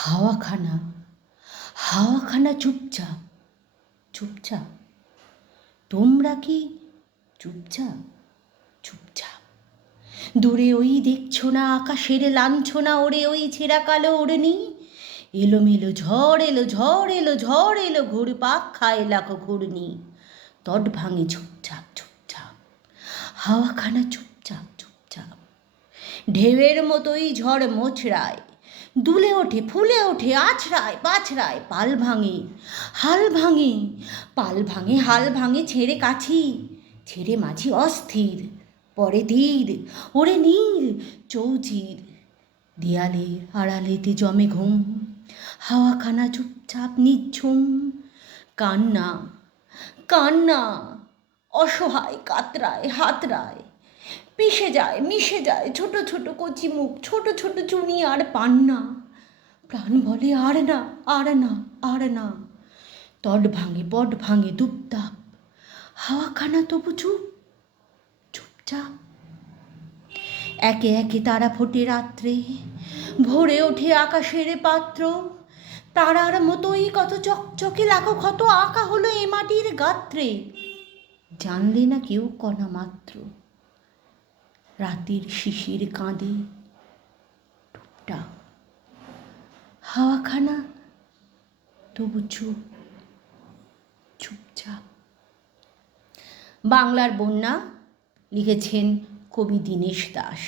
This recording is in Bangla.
হাওয়াখানা হাওয়াখানা চুপচাপ চুপচাপ। তোমরা কি চুপচাপ চুপচাপ? দূরে ওই দেখছো না আকাশের লাঞ্ছনা ওরে ওই ছেঁড়া কালো ওড়নি? এলোমেলো ঝড় এলো ঝড় এলো ঝড় এলো ঘুরপাক খায় লাখো ঘূর্ণি। তট ভাঙে চুপচাপ চুপচাপ, হাওয়াখানা চুপচাপ চুপচাপ। ঢেউয়ের মতোই ঝড় মোছড়ায়, দুলে ওঠে ফুলে ওঠে আছড়ায় পাছড়ায়। পাল ভাঙে হাল ভাঙে, পাল ভাঙে হাল ভাঙে ছেড়ে কাছি ছেড়ে মাঝি অস্থির। পরে তীর ওরে নীর চৌচির, দেয়ালের আড়ালেতে জমে ঘুম। হাওয়াখানা চুপচাপ নিঝুম। কান্না কান্না অসহায় কাতরায় হাতরায়, পিষে যায় মিশে যায় ছোট ছোট কচি মুখ, ছোট ছোট চুনি আর পান্না। প্রাণ বলে আর না আর না আর না। তট ভাঙে পট ভাঙে দুপদাপ, হাওয়াখানা তবু চুপ চুপচাপ। একে একে তারা ফোটে রাত্রে, ভরে ওঠে আকাশের পাত্র। তারার মতোই কত চকচকে লাখো ক্ষত আঁকা হলো এ মাটির গাত্রে। জানলে না কেউ কণা মাত্র, রাতের শিশির কাঁদে টুকটাক। হাওয়াখানা তবু চুপ চুপচাপ। বাংলার বন্যা লিখেছেন কবি দীনেশ দাস।